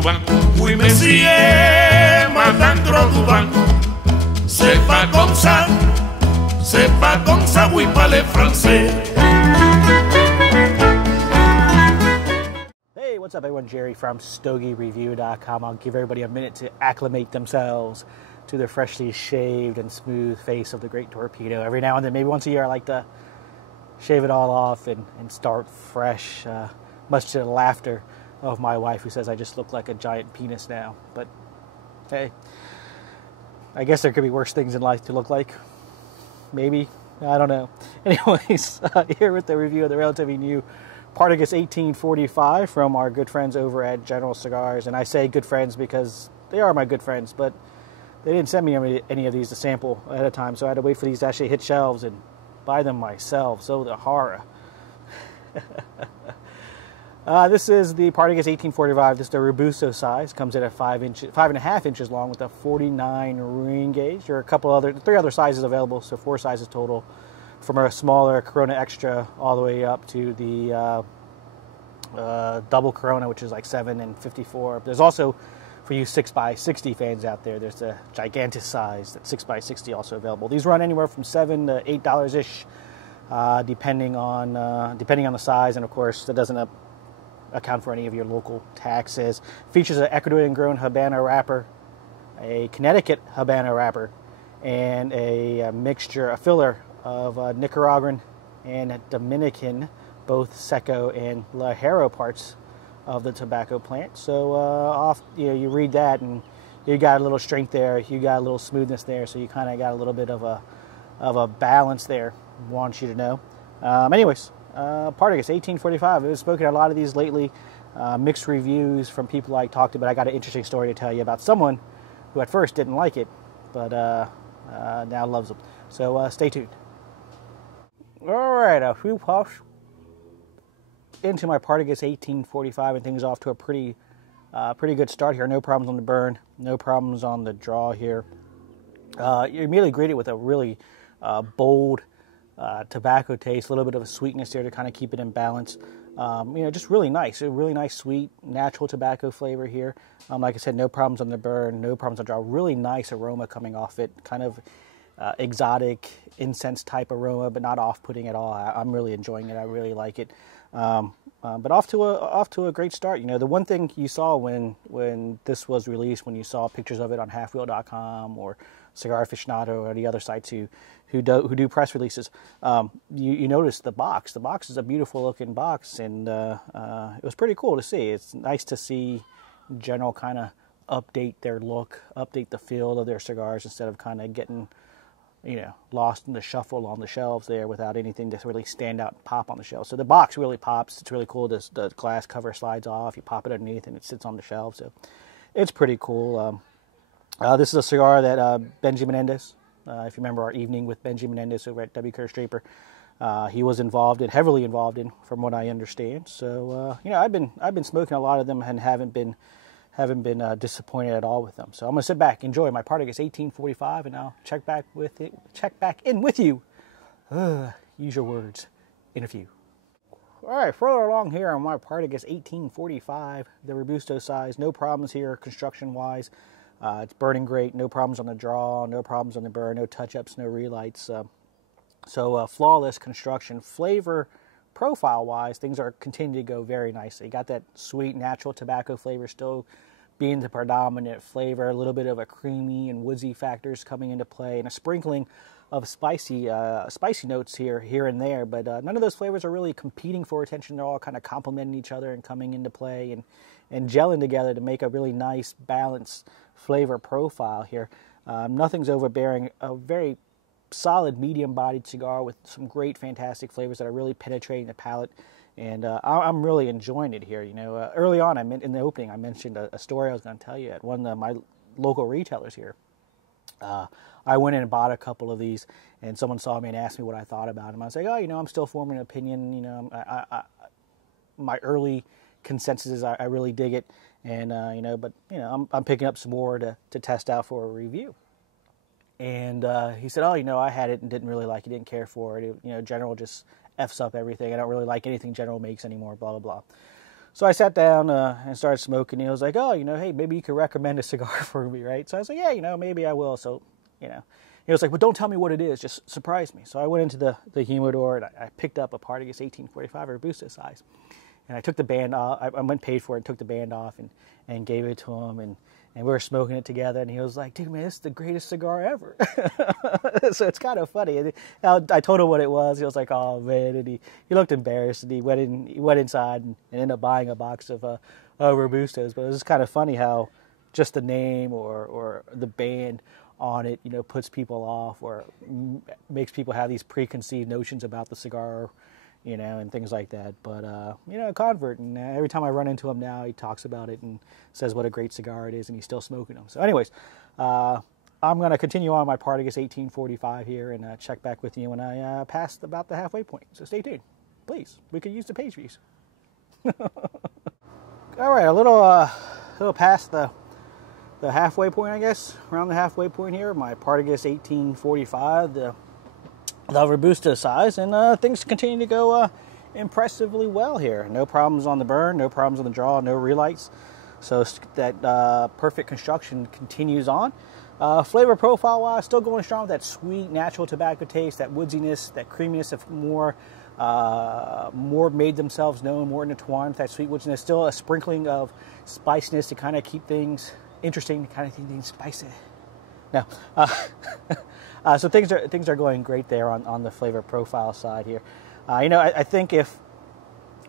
Duban. Oui, messieurs, malandro Duban. C'est pas comme ça, oui, pas les Français. Hey, what's up everyone? Jerry from StogieReview.com. I'll give everybody a minute to acclimate themselves to the freshly shaved and smooth face of the great torpedo. Every now and then, maybe once a year, I like to shave it all off and start fresh, much to the laughter of my wife, who says I just look like a giant penis now. But hey, I guess there could be worse things in life to look like. Maybe. I don't know. Anyways, here with the review of the relatively new Partagas 1845 from our good friends over at General Cigars. And I say good friends because they are my good friends, but they didn't send me any of these to sample ahead of time, so I had to wait for these to actually hit shelves and buy them myself. So the horror. This is the Partagas 1845. This is the Robusto size. Comes in at 5.5 inches long with a 49 ring gauge. There are three other sizes available, so 4 sizes total, from a smaller Corona Extra all the way up to the double Corona, which is like 7 and 54. There's also, for you 6x60 fans out there, there's a gigantic size that's 6x60 also available. These run anywhere from $7 to $8 ish, depending on the size, and of course that doesn't account for any of your local taxes. Features an Ecuadorian grown Habana wrapper, a Connecticut Habana wrapper, and a filler of Nicaraguan and Dominican, both Seco and Lajero parts of the tobacco plant. So you read that and you got a little strength there, you got a little smoothness there, so you kind of got a little bit of a balance there. Want you to know. Anyways, Partagas 1845. I've spoken a lot of these lately. Mixed reviews from people I talked to, but I got an interesting story to tell you about someone who at first didn't like it, but now loves them. So stay tuned. All right, a few puffs into my Partagas 1845, and things off to a pretty good start here. No problems on the burn, no problems on the draw here. You're immediately greeted with a really bold tobacco taste, a little bit of a sweetness there to kind of keep it in balance. Just really nice, a really nice, sweet, natural tobacco flavor here. Like I said, no problems on the burn, no problems on the draw. Really nice aroma coming off it, kind of exotic incense type aroma, but not off-putting at all. I'm really enjoying it. I really like it. But off to a great start. You know, the one thing you saw when this was released, when you saw pictures of it on halfwheel.com or Cigar Aficionado or the other sites who do press releases, you noticed the box. The box is a beautiful looking box, and it was pretty cool to see. It's nice to see General kind of update their look, update the feel of their cigars instead of kind of getting lost in the shuffle on the shelves there without anything to really stand out and pop on the shelves. So the box really pops. It's really cool. The glass cover slides off. You pop it underneath and it sits on the shelf. So it's pretty cool. This is a cigar that Benji Menendez, if you remember our evening with Benji Menendez over at W. Curtis Draper, he was heavily involved in, from what I understand. So I've been smoking a lot of them and haven't been disappointed at all with them. So I'm going to sit back, enjoy my Partagas 1845, and I'll check back in with you. Use your words in a few. All right, further along here on my Partagas 1845, the Robusto size, no problems here construction-wise. It's burning great, no problems on the draw, no problems on the burn, no touch-ups, no relights. So flawless construction. Flavor profile-wise, things are continuing to go very nicely. You got that sweet, natural tobacco flavor still being the predominant flavor. A little bit of a creamy and woodsy factors coming into play, and a sprinkling of spicy notes here and there. But none of those flavors are really competing for attention. They're all kind of complementing each other and coming into play and gelling together to make a really nice, balanced flavor profile here. Nothing's overbearing. A very solid medium-bodied cigar with some great, fantastic flavors that are really penetrating the palate, and I'm really enjoying it here. Early on, in the opening, I mentioned a story I was going to tell you at one of my local retailers here. I went in and bought a couple of these, and someone saw me and asked me what I thought about them. I was like, I'm still forming an opinion. My early consensus is I really dig it, and I'm picking up some more to test out for a review. And he said, I had it and didn't really like it, didn't care for it. General just F's up everything. I don't really like anything General makes anymore, blah, blah, blah. So I sat down and started smoking. He was like, oh, hey, maybe you could recommend a cigar for me, right? So I was like, yeah, maybe I will. So, he was like, well, don't tell me what it is. Just surprise me. So I went into the humidor and I picked up a Partagas 1845 Robusto size. And I took the band off. I went and paid for it and took the band off and gave it to him. And we were smoking it together. And he was like, dude, man, this is the greatest cigar ever. So it's kind of funny. And I told him what it was. He was like, oh, man. And he looked embarrassed. And he went inside and ended up buying a box of Robustos. But it was kind of funny how just the name or the band on it, puts people off or makes people have these preconceived notions about the cigar, and things like that. But, a convert, and every time I run into him now, he talks about it and says what a great cigar it is, and he's still smoking them. So anyways, I'm going to continue on my Partagas 1845 here and check back with you when I pass about the halfway point. So stay tuned. Please, we could use the page views. All right, a little past the halfway point, I guess, around the halfway point here, my Partagas 1845, the Robusto size, and things continue to go impressively well here. No problems on the burn, no problems on the draw, no relights. So that perfect construction continues on. Flavor profile-wise, still going strong with that sweet, natural tobacco taste, that woodsiness, that creaminess of more made themselves known, more intertwined with that sweet woodsiness. Still a sprinkling of spiciness to kind of keep things interesting, to kind of keep things spicy. No. So things are going great there on the flavor profile side here. I think if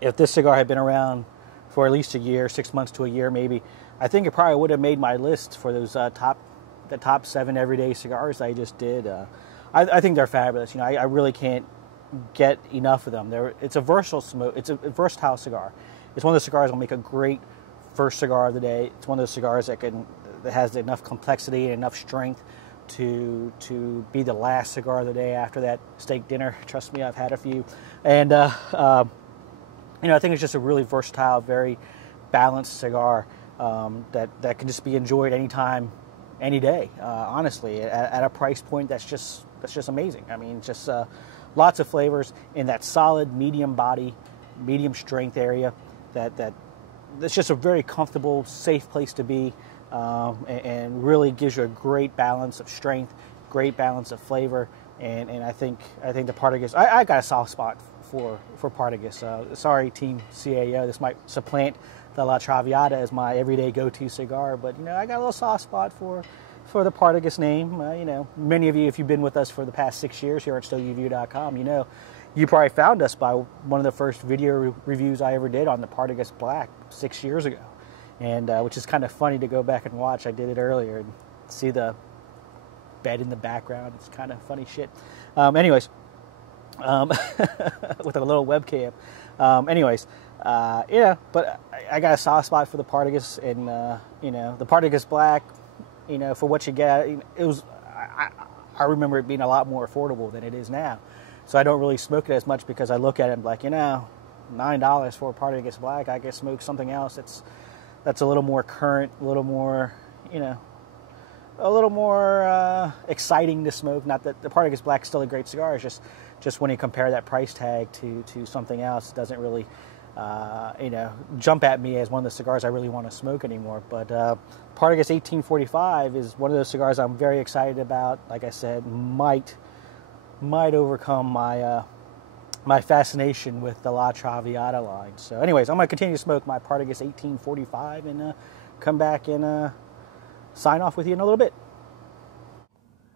this cigar had been around for at least a year, 6 months to a year maybe, I think it probably would have made my list for those the top 7 everyday cigars I just did. I think they're fabulous. I really can't get enough of them. It's a versatile smoke. It's a versatile cigar. It's one of the cigars that'll make a great first cigar of the day. It's one of those cigars that has enough complexity and enough strength to be the last cigar of the day after that steak dinner. Trust me, I've had a few. And I think it's just a really versatile, very balanced cigar that can just be enjoyed anytime, any day. Honestly, at a price point that's just amazing. I mean, just lots of flavors in that solid medium body, medium strength area. That's just a very comfortable, safe place to be. And really gives you a great balance of strength, great balance of flavor, and I think the Partagas. I got a soft spot for Partagas. Sorry, Team CAO, this might supplant the La Traviata as my everyday go-to cigar, but I got a little soft spot for the Partagas name. Many of you, if you've been with us for the past 6 years here at StowUview.com, you probably found us by one of the first video reviews I ever did on the Partagas Black 6 years ago. And which is kind of funny to go back and watch. I did it earlier and see the bed in the background. It's kind of funny shit. Anyways, with a little webcam. But I got a soft spot for the Partagas, and the Partagas Black. For what you get, it was. I remember it being a lot more affordable than it is now. So I don't really smoke it as much because I look at it like, $9 for a Partagas Black. I can smoke something else that's a little more current, a little more, exciting to smoke. Not that the Partagas Black is still a great cigar. It's just when you compare that price tag to something else, it doesn't really, jump at me as one of the cigars I really want to smoke anymore. But Partagas 1845 is one of those cigars I'm very excited about. Like I said, might overcome my fascination with the La Traviata line. So anyways, I'm going to continue to smoke my Partagas 1845 and come back and sign off with you in a little bit.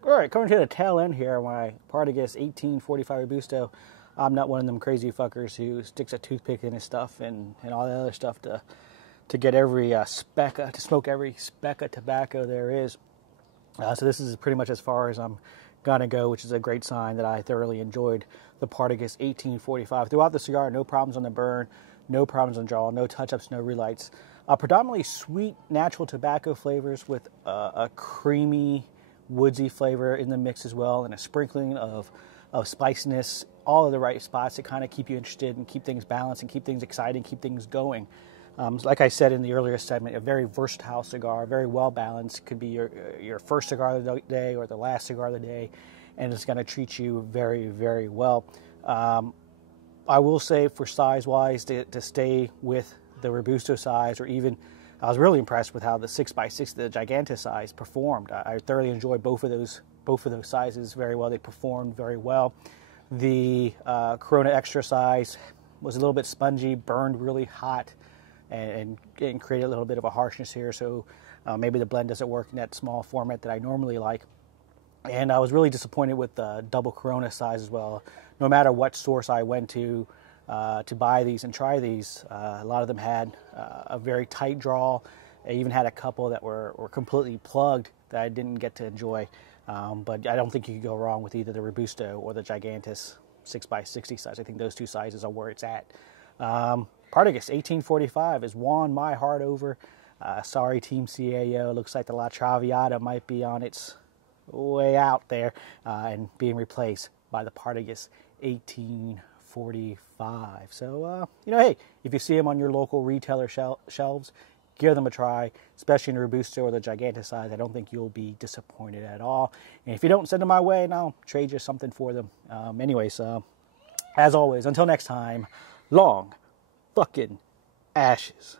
All right, coming to the tail end here, my Partagas 1845 Robusto. I'm not one of them crazy fuckers who sticks a toothpick in his stuff and all that other stuff to get every speck, to smoke every speck of tobacco there is. So this is pretty much as far as I'm gonna go, which is a great sign that I thoroughly enjoyed the Partagas 1845. Throughout the cigar, no problems on the burn, no problems on draw, no touch-ups, no relights. Predominantly sweet, natural tobacco flavors with a creamy, woodsy flavor in the mix as well, and a sprinkling of spiciness, all of the right spots to kind of keep you interested and keep things balanced and keep things exciting, keep things going. Like I said in the earlier segment, a very versatile cigar, very well balanced. Could be your first cigar of the day or the last cigar of the day, and it's going to treat you very, very well. I will say, for size-wise, to stay with the Robusto size, or even I was really impressed with how the 6x6, the Gigantus size, performed. I thoroughly enjoyed both of those sizes very well. They performed very well. The Corona Extra size was a little bit spongy, burned really hot, and created a little bit of a harshness here. So maybe the blend doesn't work in that small format that I normally like. And I was really disappointed with the double Corona size as well. No matter what source I went to buy these and try these, a lot of them had a very tight draw. I even had a couple that were completely plugged that I didn't get to enjoy. But I don't think you could go wrong with either the Robusto or the Gigantus 6x60 size. I think those two sizes are where it's at. Partagas 1845 has won my heart over. Sorry, Team CAO. Looks like the La Traviata might be on its way out there and being replaced by the Partagas 1845. So, hey, if you see them on your local retailer shelves, give them a try, especially in the Robusto or the Gigantus size. I don't think you'll be disappointed at all. And if you don't send them my way, I'll trade you something for them. Anyways, as always, until next time, long fucking ashes.